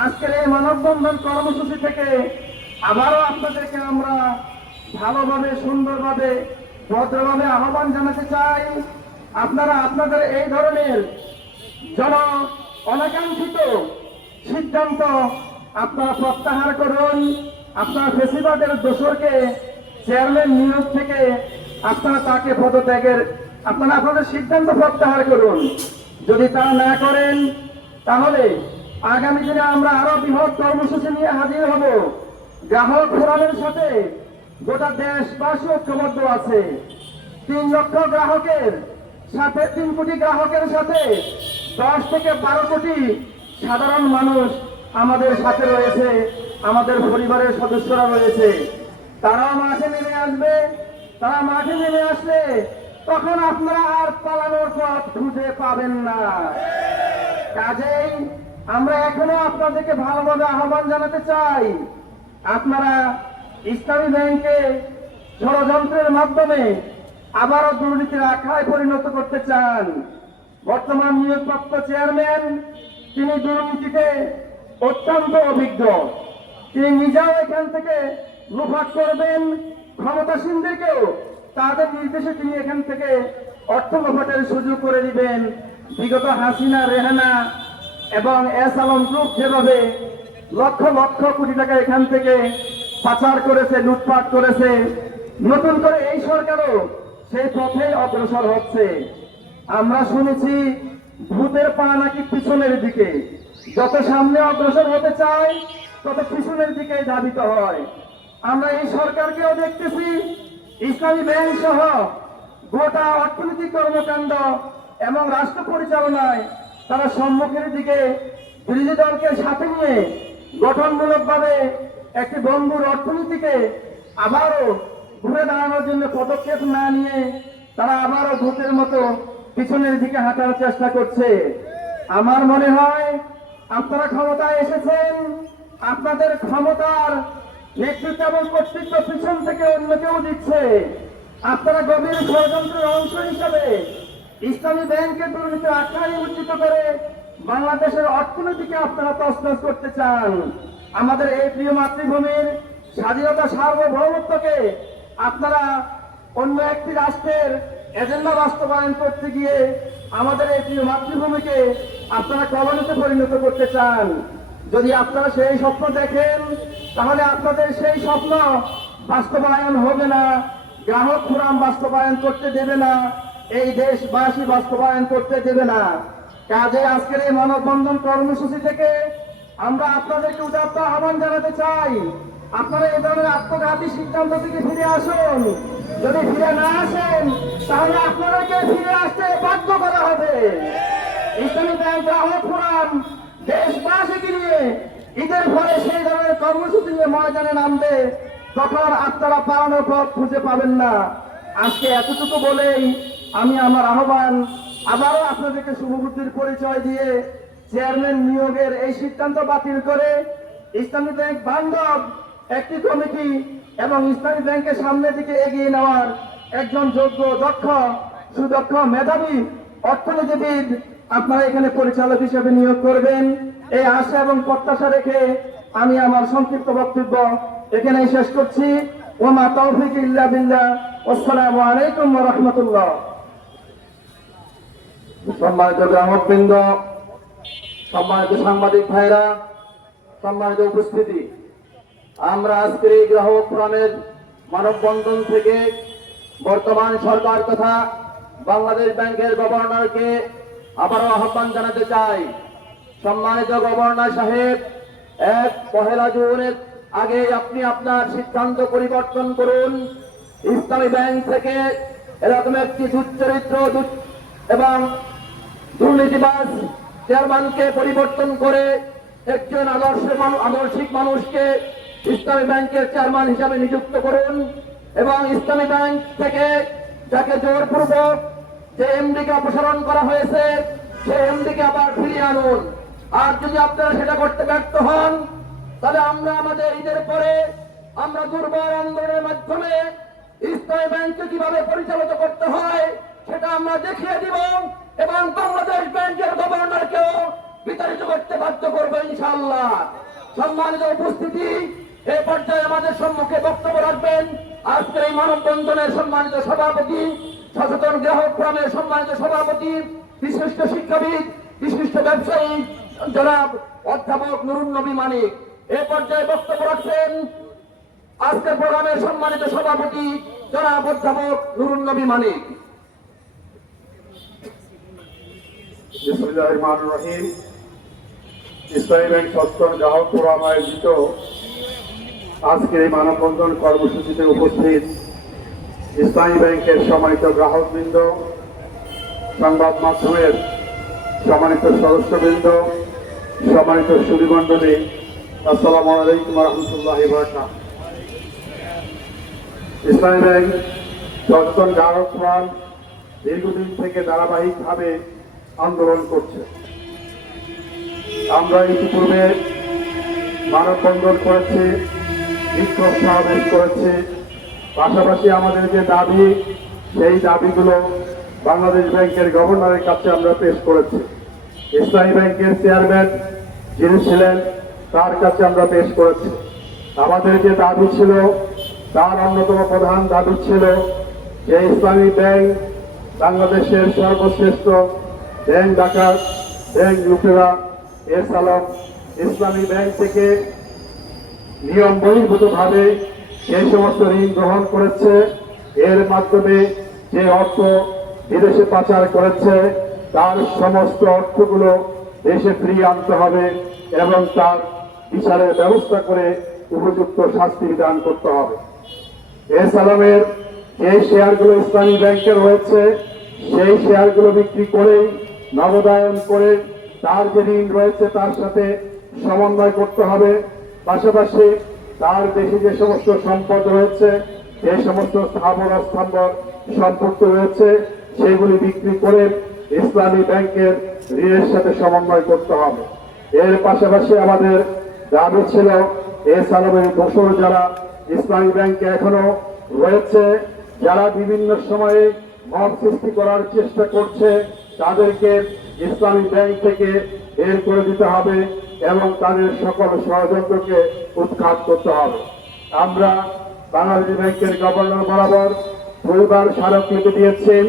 আজকের এই মানববন্ধন কর্মসূচি থেকে আবারও আপনাদেরকে আমরা ভালোভাবে, সুন্দরভাবে, ভদ্রভাবে আহ্বান জানাতে চাই, আপনারা আপনাদের এই ধরনের অনাকাঙ্ক্ষিত সিদ্ধান্ত আপনারা প্রত্যাহার করুন। আপনারা ফেসিবাদের দোসরকে চেয়ারম্যান নিয়োগ থেকে আপনারা তাকে পদত্যাগের আপনাদের সিদ্ধান্ত প্রত্যাহার করুন। যদি তা না করেন তাহলে আগামী দিনে আমরা আরো বৃহৎ কর্মসূচি নিয়ে হাজির হব। গ্রাহক ফোরামের সাথে গোটা দেশবাসী ঐক্যবদ্ধ আছে। 3 লক্ষ গ্রাহকের সাথে, 3 কোটি গ্রাহকের সাথে 10 থেকে 12 কোটি সাধারণ মানুষ আমাদের সাথে রয়েছে, আমাদের পরিবারের সদস্যরা রয়েছে। তারাও মাঠে নেমে আসবে। তারা মাঠে নেমে আসলে তখন আপনারা আর পালানোর পথ খুঁজে পাবেন না। কাজেই আমরা এখনো আপনাদেরকে ভালোভাবে আহ্বান জানাতে চাই, আপনারা ইসলামী ব্যাংকে ষড়যন্ত্রের মাধ্যমে আবারও দুর্নীতির আখড়ায় পরিণত করতে চান। বর্তমান নিয়োগপ্রাপ্ত চেয়ারম্যান তিনি দুর্নীতিতে অত্যন্ত অভিজ্ঞ। তিনি নিজেও এখান থেকে লুফাট করবেন, ক্ষমতাসীনদেরকেও তাদের নির্দেশে তিনি এখান থেকে অর্থ লোপাটের সুযোগ করে দিবেন। বিগত হাসিনা, রেহানা এবং এস আলম গ্রুপ যেভাবে লক্ষ লক্ষ কোটি টাকা এখান থেকে পাচার করেছে, লুটপাট করেছে, নতুন করে এই সরকারও সেই পথে অগ্রসর হচ্ছে। আমরা শুনেছি ভূতের পা নাকি পিছনের দিকে, যত সামনে অগ্রসর হতে চায় তত পিছনের দিকে ধাবিত হয়। আমরা এই সরকারকেও দেখতেছি ইসলামী ব্যাংক সহ গোটা অর্থনৈতিক কর্মকাণ্ড এবং রাষ্ট্র পরিচালনায় তারা সম্মুখের দিকে বিরোধী দলকে সাথে নিয়ে গঠনমূলকভাবে একটি বন্ধুর অর্থনীতিকে আবারও ঘুরে দাঁড়ানোর জন্য পদক্ষেপ না নিয়ে তারা আবারও ভূতের মতো পিছনের দিকে হাঁটার চেষ্টা করছে। আমার মনে হয় আপনারা ক্ষমতায় এসেছেন, আপনাদের ক্ষমতার নেতৃত্ব এবং কর্তৃত্ব পিছন থেকে অন্য কেউ দিচ্ছে। আপনারা গভীর ষড়যন্ত্রের অংশ হিসাবে ইসলামী ব্যাংকের দুর্নীতির আখ্যায় উচ্চিত করে বাংলাদেশের অর্থনীতিকে আপনারা তছনছ করতে চান। আমাদের এই প্রিয় মাতৃভূমির স্বাধীনতা সার্বভৌমত্বকে আপনারা অন্য একটি রাষ্ট্রের এজেন্ডা বাস্তবায়ন করতে গিয়ে আমাদের এই প্রিয় মাতৃভূমিকে আপনারা কলোনিতে পরিণত করতে চান। যদি আপনারা সেই স্বপ্ন দেখেন তাহলে আপনাদের সেই স্বপ্ন বাস্তবায়ন হবে না, গ্রাহক ফোরাম বাস্তবায়ন করতে দেবে না, এই দেশবাসী বাস্তবায়ন করতে দেবে না। কাজে আজকের এই মানববন্ধন কর্মসূচি থেকে আমরা আপনাদেরকে উদাত্ত আহ্বান জানাতে চাই, আপনারা এই ধরনের আত্মঘাতী সিদ্ধান্ত থেকে ফিরে আসুন। যদি ফিরে না আসেন তাহলে আপনাদেরকে ফিরে আসতে বাধ্য করা হবে। ইসলামী ব্যাংক গ্রাহক ফোরাম দেশবাসীকে নিয়ে ঈদের পরে সেই ধরনের কর্মসূচি নিয়ে ময়দানে নামবে, তখন আপনারা পালানোর পথ খুঁজে পাবেন না। আজকে এতটুকু বলেই আমি আমার আহ্বান আবারও আপনাদেরকে শুভবুদ্ধির পরিচয় দিয়ে চেয়ারম্যান নিয়োগের এই সিদ্ধান্ত বাতিল করে ইসলামী ব্যাংক বান্ধব একটি কমিটি এবং ইসলামী ব্যাংকের সামনের দিকে এগিয়ে নেওয়ার একজন যোগ্য, দক্ষ, সুদক্ষ, মেধাবী অর্থনীতিবিদ আপনারা এখানে পরিচালক হিসেবে নিয়োগ করবেন, এই আশা এবং প্রত্যাশা রেখে আমি আমার সংক্ষিপ্ত বক্তব্য এখানেই শেষ করছি। ওমা তৌফিক ইল্লা বিল্লাহ। আসসালামু আলাইকুম ওয়া রাহমাতুল্লাহ। সম্মানিত গ্রাহকবৃন্দ, সম্মানিত সাংবাদিক ভাইরা, সম্মানিত উপস্থিতি, আমরা আজকের এই গ্রাহক ফোরামের মানববন্ধন থেকে বর্তমান সরকার তথা বাংলাদেশ ব্যাংকের গভর্নরকে আবারও আহ্বান জানাতে চাই। সম্মানিত গভর্নর সাহেব, 1 জুনের আগে আপনি আপনার সিদ্ধান্ত পরিবর্তন করুন। ইসলামী ব্যাংক থেকে এরকম একটি দুশ্চরিত্র এবং দুর্নীতিবাজ চেয়ারম্যানকে পরিবর্তন করে একজন আদর্শিক মানুষকে ইসলামী ব্যাংকের চেয়ারম্যান হিসাবে নিযুক্ত করুন এবং ইসলামী ব্যাংক থেকে যাকে জোরপূর্বক যে এমডিকে অপসারণ করা হয়েছে সেই এমডিকে আবার ফিরিয়ে আনুন। আর যদি আপনারা সেটা করতে ব্যর্থ হন তাহলে আমরা আমাদের ঈদের পরে আমরা দুর্বার আন্দোলনের মাধ্যমে ইসলামী ব্যাংককে কিভাবে পরিচালিত করতে হয় সেটা আমরা দেখিয়ে দিব এবং বাংলাদেশ ব্যাংকের গভর্নরকেও বিতাড়িত করতে বাধ্য করবো ইনশাআল্লাহ। সম্মানিত উপস্থিতি, এই পর্যায়ে আমাদের সম্মুখে বক্তব্য রাখবেন আজকের এই মানববন্ধনের সম্মানিত সভাপতি, সচেতন গ্রাহক ফোরামের সম্মানিত সভাপতি, বিশিষ্ট শিক্ষাবিদ, বিশিষ্ট ব্যবসায়ী জনাব অধ্যাপক নুরুন নবী মানিক। এই পর্যায়ে বক্তব্য রাখছেন আজকের প্রোগ্রামের সম্মানিত সভাপতি জনাব অধ্যাপক নুরুন নবী মানিক। বিসমিল্লাহির রহমানির রহিম। ইসলামী ব্যাংক সচেতন গ্রাহক ফোরাম আয়োজিত আজকের এই মানববন্ধন কর্মসূচিতে উপস্থিত ইসলামী ব্যাংকের সম্মানিত গ্রাহকবৃন্দ, সংবাদ মাধ্যমের সম্মানিত সদস্যবৃন্দ, সম্মানিত সুধীমণ্ডলী, আসসালামু আলাইকুম ওয়া রাহমাতুল্লাহি ওয়া বারাকাতুহু। ইসলামী ব্যাংক সচেতন গ্রাহক ফোরাম দীর্ঘদিন থেকে ধারাবাহিকভাবে আন্দোলন করছে। আমরা ইতিপূর্বে মানববন্ধন করেছি, বিক্ষোভ সমাবেশ করেছি, পাশাপাশি আমাদের যে দাবি সেই দাবিগুলো বাংলাদেশ ব্যাংকের গভর্নরের কাছে আমরা পেশ করেছি। ইসলামী ব্যাংকের চেয়ারম্যান যিনি ছিলেন তার কাছে আমরা পেশ করেছি। আমাদের যে দাবি ছিল তার অন্যতম প্রধান দাবি ছিল যে ইসলামী ব্যাংক বাংলাদেশের সর্বশ্রেষ্ঠ ব্যাংক ডাকাত ব্যাংক লুটেরা এসালাম ইসলামী ব্যাংক থেকে নিয়ম বহির্ভূতভাবে যে সমস্ত ঋণ গ্রহণ করেছে, এর মাধ্যমে যে অর্থ বিদেশে পাচার করেছে তার সমস্ত অর্থগুলো দেশে ফিরিয়ে আনতে হবে এবং তার বিচারের ব্যবস্থা করে উপযুক্ত শাস্তি বিধান করতে হবে। এসালামের যে শেয়ারগুলো ইসলামী ব্যাংকে রয়েছে সেই শেয়ারগুলো বিক্রি করে নগদায়ন করে তার যে ঋণ রয়েছে তার সাথে সমন্বয় করতে হবে। পাশাপাশি তার দেশে যে সমস্ত সম্পদ রয়েছে, যে সমস্ত স্থাবর অস্থাবর সম্পত্তি রয়েছে সেগুলি বিক্রি করে ইসলামী ব্যাংকের ঋণের সাথে সমন্বয় করতে হবে। এর পাশাপাশি আমাদের দাবি ছিল এসালামের দোসর যারা ইসলামী ব্যাংকে এখনো রয়েছে, যারা বিভিন্ন সময়ে মব সৃষ্টি করার চেষ্টা করছে, তাদেরকে ইসলামী ব্যাংক থেকে বের করে দিতে হবে এবং তাদের সকল ষড়যন্ত্রকে উৎখাত করতে হবে। আমরা বাংলাদেশ ব্যাংকের গভর্নর বরাবর দুইবার স্মারকলিপি দিয়েছেন।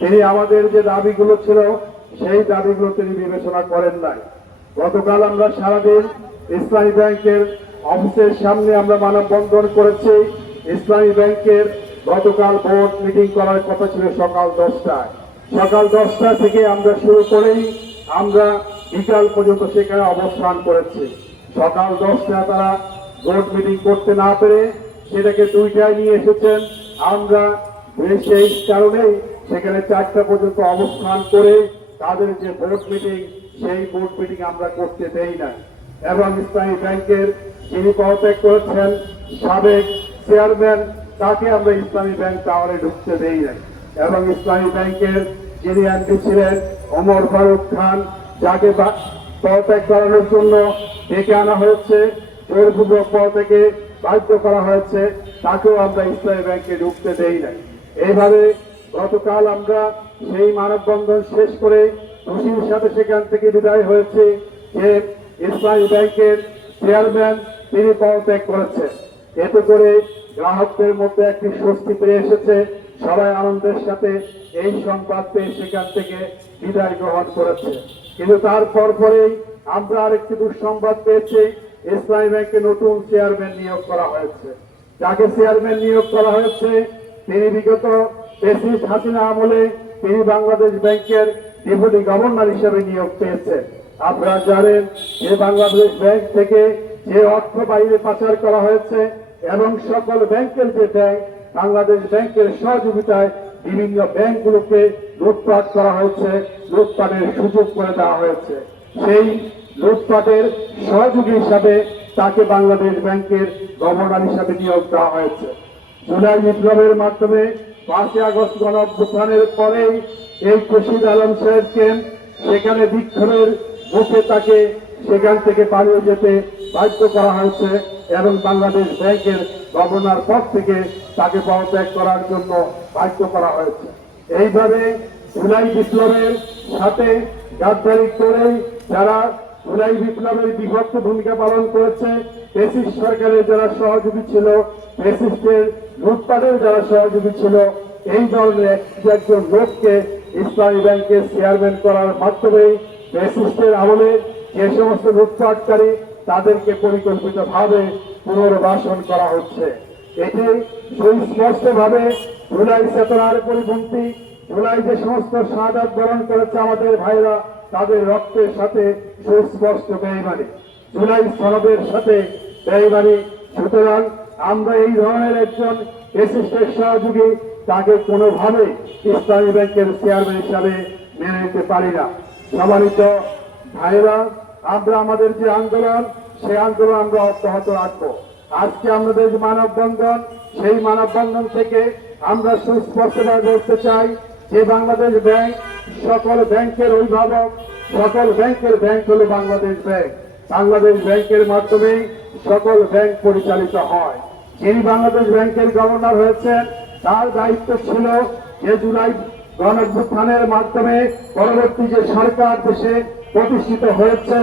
তিনি আমাদের যে দাবিগুলো ছিল সেই দাবিগুলো তিনি বিবেচনা করেন নাই। গতকাল আমরা সারাদিন ইসলামী ব্যাংকের অফিসের সামনে আমরা মানববন্ধন করেছি। ইসলামী ব্যাংকের গতকাল বোর্ড মিটিং করার কথা ছিল সকাল 10টায়। সকাল 10টা থেকে আমরা শুরু করেই আমরা বিকাল পর্যন্ত সেখানে অবস্থান করেছি। সকাল 10টায় তারা বোর্ড মিটিং করতে না পেরে সেটাকে 2টায় নিয়ে এসেছেন। আমরা সেই কারণেই সেখানে 4টা পর্যন্ত অবস্থান করে তাদের যে বোর্ড মিটিং সেই বোর্ড মিটিং আমরা করতে দেই না। এবং ইসলামী ব্যাংকের যিনি পদত্যাগ করেছেন সাবেক চেয়ারম্যান, তাকে আমরা ইসলামী ব্যাংক টাওয়ারে ঢুকতে দেই না। এবং ইসলামী ব্যাংকের যিনি এমপি ছিলেন ওমর ফারুক খান, যাকে পদত্যাগ করানোর জন্য ডেকে আনা হয়েছে, জোরপূর্বক পদ থেকে বাধ্য করা হয়েছে, তাকেও আমরা ইসলামী ব্যাংকে ঢুকতে দেই না। এইভাবে গতকাল আমরা সেই মানববন্ধন শেষ করে খুশির সাথে সেখান থেকে বিদায় হয়েছে যে ইসলামী ব্যাংকের চেয়ারম্যান তিনি পদত্যাগ করেছেন। এতে করে গ্রাহকদের মধ্যে একটি স্বস্তি পেয়ে এসেছে। সবাই আনন্দের সাথে এই সংবাদ পেয়ে সেখান থেকে বিদায় গ্রহণ করেছে। কিন্তু তারপর পরেই আমরা আরেকটি দুঃসংবাদ পেয়েছি, ইসলামী ব্যাংকে নতুন চেয়ারম্যান নিয়োগ করা হয়েছে। যাকে চেয়ারম্যান নিয়োগ করা হয়েছে তিনি বিগত প্রেসিডেন্ট হাসিনা আমলে তিনি বাংলাদেশ ব্যাংকের ডেপুটি গভর্নর হিসেবে নিয়োগ পেয়েছেন। আপনারা জানেন যে বাংলাদেশ ব্যাংক থেকে যে অর্থ বাইরে পাচার করা হয়েছে এবং সকল ব্যাংকের যে ব্যাংক বাংলাদেশ ব্যাংকের সহযোগিতায় বিভিন্ন ব্যাংকগুলোকে লুটপাট করা হয়েছে, লুটপাটের সুযোগ করে দেওয়া হয়েছে। সেই লুটপাটের সহযোগী হিসাবে তাকে বাংলাদেশ ব্যাংকের গভর্নর হিসাবে নিয়োগ দেওয়া হয়েছে। জুলাই বিপ্লবের মাধ্যমে 5ই আগস্ট গণ অভ্যুত্থানের পরেই এই খুরশিদ আলম সাহেবকে সেখানে বিক্ষোভের মুখে তাকে সেখান থেকে পালিয়ে যেতে বাধ্য করা হয়েছে এবং বাংলাদেশ ব্যাংকের গভর্নর পদ থেকে তাকে পদত্যাগ করার জন্য বাধ্য করা হয়েছে। এইভাবে জুলাই বিপ্লবের সাথে গাদ্দারি করেই যারা জুলাই বিপ্লবের বিভক্ত ভূমিকা পালন করেছে, ফ্যাসিস্ট সরকারের যারা সহযোগী ছিল, ফ্যাসিস্টের লুটপাটের যারা সহযোগী ছিল, এই ধরনের একজন লোককে ইসলামী ব্যাংকের চেয়ারম্যান করার মাধ্যমে ফ্যাসিস্টের আমলে যে সমস্ত লুটপাটকারী তাদেরকে পরিকল্পিতভাবে পুনর্বাসন করা হচ্ছে। এটি সুস্পষ্টভাবে জুলাই চেতনার পরিপন্থী। জুলাই যে সমস্ত শাহাদাত বরণ করেছে আমাদের ভাইরা, তাদের রক্তের সাথে সুস্পষ্ট বেঈমানি, জুলাই সনদের সাথে বেঈমানি। সুতরাং আমরা এই ধরনের একজন ফ্যাসিস্টের সহযোগী তাকে কোনোভাবে ইসলামী ব্যাংকের চেয়ারম্যান হিসাবে মেনে নিতে পারি না। সম্মানিত ভাইরা, আমরা আমাদের যে আন্দোলন সেই আন্দোলন আমরা অব্যাহত রাখবো। আজকে আমাদের যে মানববন্ধন, সেই মানববন্ধন থেকে আমরা সুস্পষ্টভাবে বলতে চাই যে বাংলাদেশ ব্যাংক সকল ব্যাংকের অভিভাবক, সকল ব্যাংকের ব্যাংক হলো বাংলাদেশ ব্যাংক। বাংলাদেশ ব্যাংকের মাধ্যমে সকল ব্যাংক পরিচালিত হয়। যিনি বাংলাদেশ ব্যাংকের গভর্নর হয়েছেন, তার দায়িত্ব ছিল যে জুলাই গণঅভ্যুত্থানের মাধ্যমে পরবর্তী যে সরকার দেশে প্রতিষ্ঠিত হয়েছে,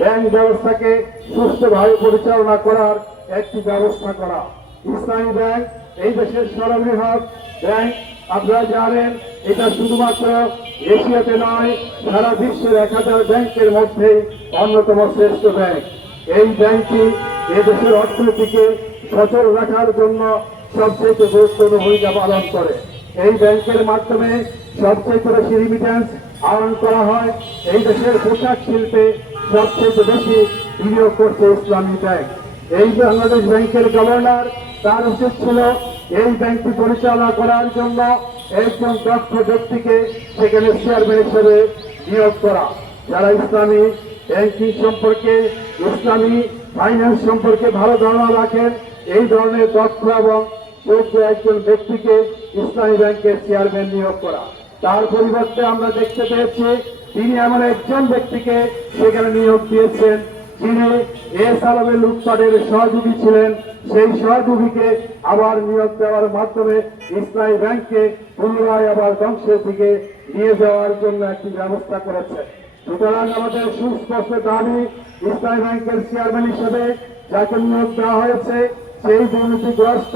ব্যাংক ব্যবস্থাকে সুষ্ঠুভাবে পরিচালনা করার একটি ব্যবস্থা করা। ইসলামী ব্যাংক এই দেশের সর্ববৃহৎ ব্যাংক। আপনারা জানেন এটা শুধুমাত্র এশিয়াতে নয়, সারা বিশ্বের 1000 ব্যাংকের মধ্যে অন্যতম শ্রেষ্ঠ ব্যাংক। এই ব্যাংকটি এদেশের অর্থনীতিকে সচল রাখার জন্য সবচেয়ে গুরুত্বপূর্ণ ভূমিকা পালন করে। এই ব্যাংকের মাধ্যমে সবচেয়ে বেশি রিমিটেন্স আহরণ করা হয়। এই দেশের পোশাক শিল্পে সবচেয়ে বেশি বিনিয়োগ করছে ইসলামী ব্যাংক। এই বাংলাদেশ ব্যাংকের গভর্নর, তার উচিত ছিল এই ব্যাংকটি পরিচালনা করার জন্য একজন দক্ষ ব্যক্তিকে সেখানে চেয়ারম্যান হিসেবে নিয়োগ করা, যারা ইসলামী ব্যাংকিং সম্পর্কে, ইসলামী ফাইন্যান্স সম্পর্কে ভালো ধারণা রাখেন। এই ধরনের দক্ষ এবং যোগ্য একজন ব্যক্তিকে ইসলামী ব্যাংকের চেয়ারম্যান নিয়োগ করা। তার পরিবর্তে আমরা দেখতে পেয়েছি তিনি এমন একজন ব্যক্তিকে সেখানে নিয়োগ দিয়েছেন যিনি সালামের লুটপাটের সহযোগী ছিলেন। সেই সহযোগীকে আবার নিয়োগ দেওয়ার মাধ্যমে ইসলামী ব্যাংককে পুনরায় আবার ধ্বংসের দিকে নিয়ে যাওয়ার জন্য একটি ব্যবস্থা করেছে। সুতরাং আমাদের সুস্পষ্ট দাবি, ইসলামী ব্যাংকের চেয়ারম্যান হিসেবে যাকে নিয়োগ দেওয়া হয়েছে সেই দুর্নীতিগ্রস্ত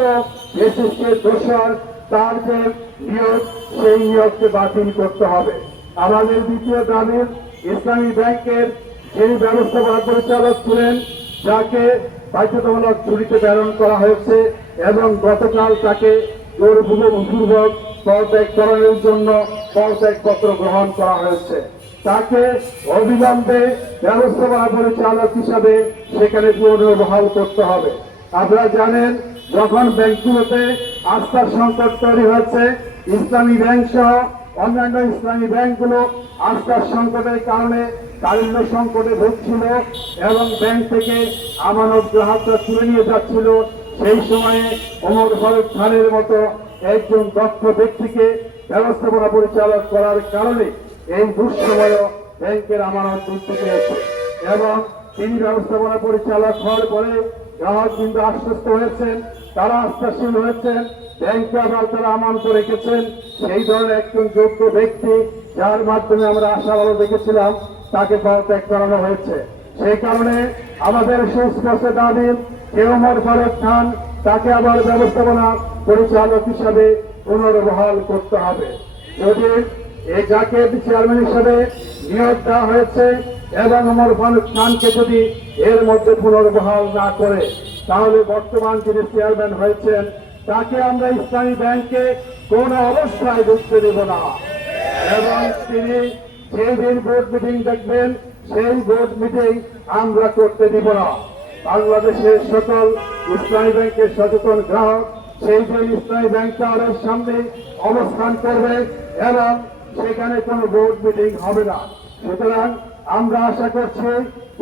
বিশিষ্টের দোষর, তার যে নিয়োগ সেই নিয়োগকে বাতিল করতে হবে। আমাদের দ্বিতীয় দাবি, ইসলামী ব্যাংকের যিনি ব্যবস্থাপনা পরিচালক ছিলেন, যাকে বাধ্যতামূলক ছুটিতে প্রেরণ করা হয়েছে এবং গতকাল তাকে জোরপূর্বক পদত্যাগকরণের জন্য পদত্যাগপত্র গ্রহণ করা হয়েছে। তাকে অবিলম্বে ব্যবস্থাপনা পরিচালক হিসাবে সেখানে পুনর্বহাল করতে হবে। আপনারা জানেন যখন ব্যাংকগুলোতে আস্থার সংকট তৈরি হয়েছে, ইসলামী ব্যাংক সহ অন্যান্য ইসলামী ব্যাংকগুলো আস্থার সংকটের কারণে কারুণ্য সংকটে ভুগছিল এবং ব্যাংক থেকে আমানত গ্রাহকরা তুলে নিয়ে যাচ্ছিল। সেই সময়ে ওমর ফারুক খানের মতো একজন দক্ষ ব্যক্তিকে ব্যবস্থাপনা পরিচালক করার কারণে এই দুঃসময় ব্যাংকের আমানত তুলতে পেরেছে এবং তিনি ব্যবস্থাপনা পরিচালক হওয়ার পরে গ্রাহক কিন্তু আশ্বস্ত হয়েছেন, তারা আস্থাশীল হয়েছেন, ব্যাংকে আবার তারা আমানত রেখেছেন। সেই ধরনের একজন যোগ্য ব্যক্তি যার মাধ্যমে আমরা আশাবাদ দেখেছিলাম, তাকে পদত্যাগ করানো হয়েছে। সেই কারণে আমাদের সুস্পষ্ট দাবি, ওমর ফারুক খান তাকে আবার ব্যবস্থাপনা পরিচালক হিসাবে পুনর্বহাল করতে হবে। যদি এই যাকে চেয়ারম্যান হিসাবে নিয়োগ দেওয়া হয়েছে এবং ওমর ফারুক খানকে যদি এর মধ্যে পুনর্বহাল না করে, তাহলে বর্তমান যিনি চেয়ারম্যান হয়েছেন তাকে আমরা ইসলামী ব্যাংকে কোন অবস্থায় ঢুকতে দেব না এবং তিনি সেই দিন বোর্ড মিটিং দেখবেন, সেই বোর্ড মিটিং আমরা করতে দিব না। বাংলাদেশের সকল ইসলামী ব্যাংকের সচেতন গ্রাহক সেই দিন ইসলামী ব্যাংক টাওয়ারের সামনে অবস্থান করবে এবং সেখানে কোনো বোর্ড মিটিং হবে না। সুতরাং আমরা আশা করছি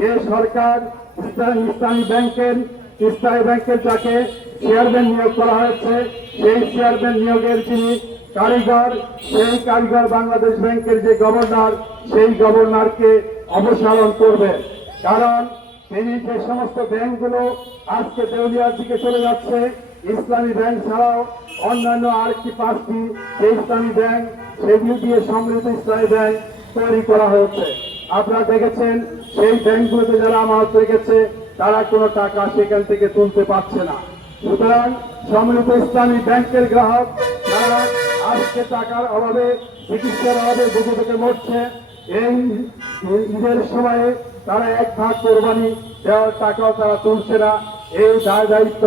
যে সরকার ইসলামী ব্যাংকের যাকে চেয়ারম্যান নিয়োগ করা হয়েছে, সেই চেয়ারম্যান নিয়োগের যিনি কারিগর, সেই কারিগর বাংলাদেশ ব্যাংকের যে গভর্নর, সেই গভর্নরকে অপসারণ করবেন। কারণ তিনি যে সমস্ত ব্যাংকগুলো আজকে দেউলিয়ার দিকে চলে যাচ্ছে, ইসলামী ব্যাংক ছাড়াও অন্যান্য আরেকটি 5টি যে ইসলামী ব্যাংক, সেগুলি দিয়ে সমৃদ্ধ ইসলামী ব্যাংক তৈরি করা হয়েছে। আপনারা দেখেছেন সেই ব্যাংকগুলোতে যারা আমানত রেখেছে তারা কোনো টাকা সেখান থেকে তুলতে পারছে না। সুতরাং সমৃদ্ধ ইসলামী ব্যাংকের গ্রাহক যারা আজকে টাকার অভাবে, চিকিৎসার অভাবে বুকে থেকে মরছে, এই ঈদের সময়ে তারা 1 ভাগ কোরবানি দেওয়ার টাকাও তারা তুলছে না। এই দায়িত্ব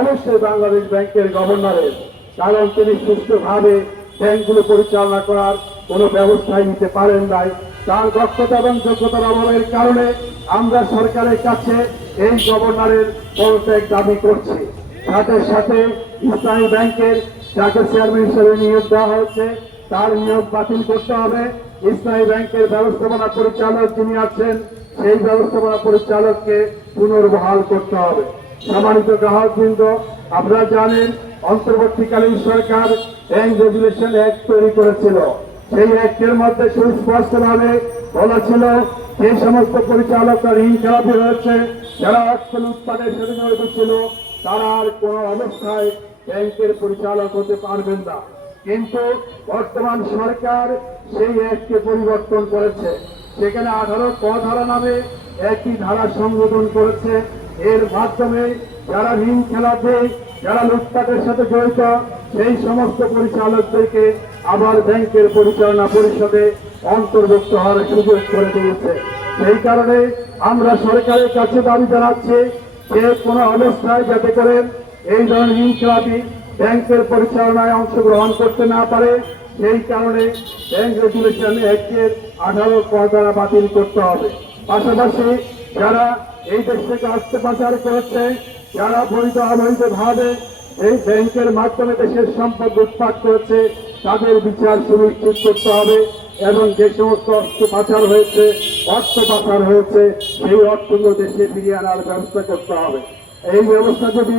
অবশ্যই বাংলাদেশ ব্যাংকের গভর্নরের, কারণ তিনি সুষ্ঠুভাবে ব্যাংকগুলো পরিচালনা করার কোনো ব্যবস্থাই নিতে পারেন নাই। তার দক্ষতা এবং যোগ্যতার অভাবের কারণে আমরা সরকারের কাছে এই গভর্নরের পদত্যাগ দাবি করছি। সাথে সাথে ইসলামী ব্যাংকের যাকে চেয়ারম্যান হিসেবে নিয়োগ দেওয়া হয়েছে তার নিয়োগ বাতিল করতে হবে। ইসলামী ব্যাংকের ব্যবস্থাপনা পরিচালক যিনি আছেন, সেই ব্যবস্থাপনা পরিচালককে পুনর্বহাল করতে হবে। সম্মানিত গ্রাহকবৃন্দ, আপনারা জানেন অন্তর্বর্তীকালীন সরকার ব্যাংক রেগুলেশন অ্যাক্ট তৈরি করেছিল। সেই অ্যাক্টের মধ্যে সুস্পষ্টভাবে বলা ছিল যে সমস্ত পরিচালকরা ঋণ খেলাপি হয়েছে, যারা অর্থ লুটপাটের সাথে জড়িত ছিল, তারা আর কোন অবস্থায় ব্যাংকের পরিচালক হতে পারবেন না। কিন্তু বর্তমান সরকার সেই অ্যাক্টকে পরিবর্তন করেছে। সেখানে 18 ক ধারা নামে একটি ধারা সংশোধন করেছে। এর মাধ্যমে যারা ঋণ খেলাপি, যারা লুটপাটের সাথে জড়িত, সেই সমস্ত পরিচালকদেরকে আবার ব্যাংকের পরিচালনা পরিষদে অন্তর্ভুক্ত হওয়ার সুযোগ করে দিয়েছে। সেই কারণে আমরা সরকারের কাছে দাবি জানাচ্ছি যে কোনো অবস্থায় যাতে করে এই ধরনের ঋণ খেলাপি ব্যাংকের পরিচালনায় অংশগ্রহণ করতে না পারে, সেই কারণে ব্যাংক রেগুলেশন অ্যাক্টের 18 ক ধারা বাতিল করতে হবে। পাশাপাশি যারা এই দেশ থেকে অর্থ পাচার করেছে, যারা বৈধ অবৈধভাবে এই ব্যাংকের মাধ্যমে দেশের সম্পদ লুটপাট করেছে, তাদের বিচার সুনিশ্চিত করতে হবে এবং যে সমস্ত অর্থ পাচার হয়েছে, সেই অর্থগুলো দেশে ফিরিয়ে আনার ব্যবস্থা করতে হবে। এই ব্যবস্থা যদি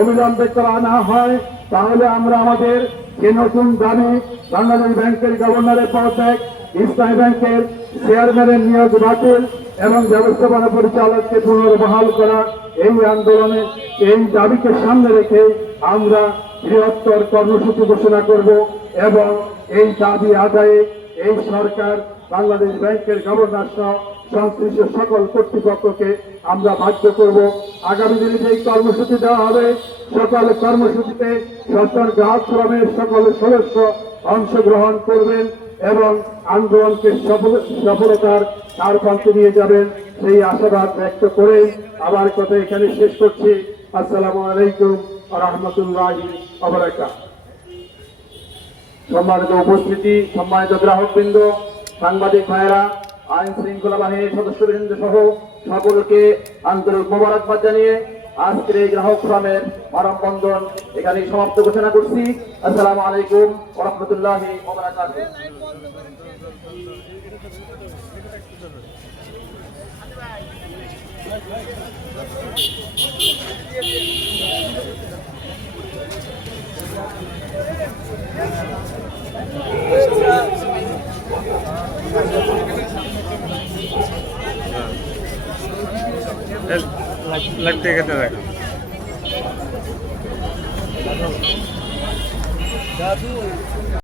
অবিলম্বে করা না হয়, তাহলে আমরা আমাদের যে নতুন দাবি, বাংলাদেশ ব্যাংকের গভর্নরের পদত্যাগ, ইসলামী ব্যাংকের চেয়ারম্যানের নিয়োগ বাতিল এবং ব্যবস্থাপনা পরিচালককে পুনর্বহাল করা, এই আন্দোলনে এই দাবিকে সামনে রেখে আমরা বৃহত্তর কর্মসূচি ঘোষণা করব এবং এই দাবি আদায়ে এই সরকার, বাংলাদেশ ব্যাংকের গভর্নর সহ সংশ্লিষ্ট সকল কর্তৃপক্ষকে আমরা বাধ্য করব। আগামী দিনে যে কর্মসূচি দেওয়া হবে, সকল কর্মসূচিতে সরকার গ্রাহক ফোরামের সকল সদস্য অংশগ্রহণ করবেন এবং আন্দোলনকে সফলতার তার প্রান্তে নিয়ে যাবেন, সেই আশাবাদ ব্যক্ত করেই আমার কথা এখানে শেষ করছি। আসসালামু আলাইকুম ওয়া রাহমাতুল্লাহি ওয়া বারাকাতুহু। সম্মানিত উপস্থিতি, সম্মানিত গ্রাহকবৃন্দ, সাংবাদিক ভাইয়েরা, আইন শৃঙ্খলা বাহিনীর সদস্যবৃন্দ সহ সকলকে আন্তরিক মোবারকবাদ জানিয়ে আজকের এই গ্রাহক ফোরামের মানববন্ধন এখানেই সমাপ্ত ঘোষণা করছি। আসসালামু আলাইকুম ওয়া রাহমাতুল্লাহি ওয়া বারাকাতুহু। लगते कहते देखा